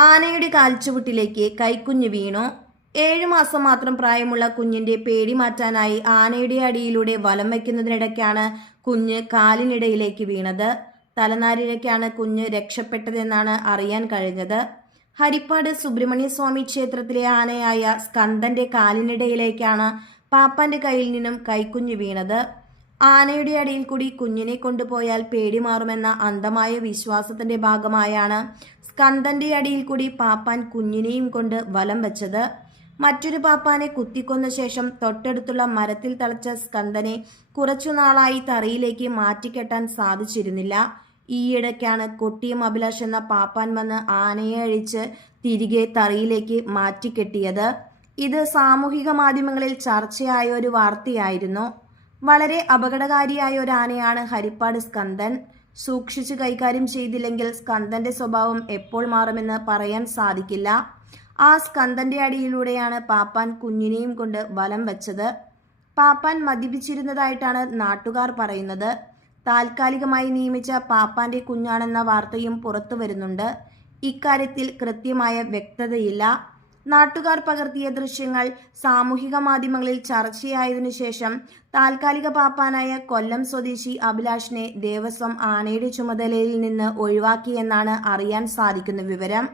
ആനയുടെ കാൽച്ചുവട്ടിലേക്ക് കൈക്കുഞ്ഞ് വീണു. 7 മാസം മാത്രം പ്രായമുള്ള കുഞ്ഞിന്റെ പേടി മാറ്റാനായി ആനയുടെ അടിയിലൂടെ വലം വയ്ക്കുന്നതിനിടയ്ക്കാണ് കുഞ്ഞ് കാലിനിടയിലേക്ക് വീണത്. തലനാരിഴയ്ക്കാണ് കുഞ്ഞ് രക്ഷപ്പെട്ടതെന്നാണ് അറിയാൻ കഴിഞ്ഞത്. ഹരിപ്പാട് സുബ്രഹ്മണ്യസ്വാമി ക്ഷേത്രത്തിലെ ആനയായ സ്കന്ദന്റെ കാലിനിടയിലേക്കാണ് പാപ്പാന്റെ കയ്യിൽ നിന്നും കൈക്കുഞ്ഞ് വീണത്. ആനയുടെ അടിയിൽ കൂടി കുഞ്ഞിനെ കൊണ്ടുപോയാൽ പേടി മാറുമെന്ന അന്ധമായ വിശ്വാസത്തിന്റെ ഭാഗമായാണ് സ്കന്ദന്റെ അടിയിൽ കൂടി പാപ്പാൻ കുഞ്ഞിനെയും കൊണ്ട് വലം വെച്ചത്. മറ്റൊരു പാപ്പാനെ കുത്തിക്കൊന്ന ശേഷം തൊട്ടടുത്തുള്ള മരത്തിൽ തളച്ച സ്കന്ദനെ കുറച്ചുനാളായി തറയിലേക്ക് മാറ്റിക്കെട്ടാൻ സാധിച്ചിരുന്നില്ല. ഈയിടയ്ക്കാണ് കൊട്ടിയം അഭിലാഷ് എന്ന പാപ്പാൻ വന്ന് ആനയെ അഴിച്ച് തിരികെ തറയിലേക്ക് മാറ്റിക്കെട്ടിയത്. ഇത് സാമൂഹിക മാധ്യമങ്ങളിൽ ചർച്ചയായ ഒരു വാർത്തയായിരുന്നു. വളരെ അപകടകാരിയായ ഒരു ആനയാണ് ഹരിപ്പാട് സ്കന്ദൻ. സൂക്ഷിച്ചു കൈകാര്യം ചെയ്തില്ലെങ്കിൽ സ്കന്ദന്റെ സ്വഭാവം എപ്പോൾ മാറുമെന്ന് പറയാൻ സാധിക്കില്ല. ആ സ്കന്ദന്റെ അടിയിലൂടെയാണ് പാപ്പാൻ കുഞ്ഞിനെയും കൊണ്ട് വലം വെച്ചത്. പാപ്പാൻ മദ്യപിച്ചിരുന്നതായിട്ടാണ് നാട്ടുകാർ പറയുന്നത്. താൽക്കാലികമായി നിയമിച്ച പാപ്പാന്റെ കുഞ്ഞാണെന്ന വാർത്തയും പുറത്തു വരുന്നുണ്ട്. ഇക്കാര്യത്തിൽ കൃത്യമായ വ്യക്തതയില്ല. നാട്ടുകാർ പകർത്തിയ ദൃശ്യങ്ങൾ സാമൂഹിക മാധ്യമങ്ങളിൽ ചർച്ചയായതിനു ശേഷം താൽക്കാലിക പാപ്പാനായ കൊല്ലം സ്വദേശി അഭിലാഷിനെ ദേവസ്വം ആനയുടെ ചുമതലയിൽ നിന്ന് ഒഴിവാക്കിയെന്നാണ് അറിയാൻ സാധിക്കുന്ന വിവരം.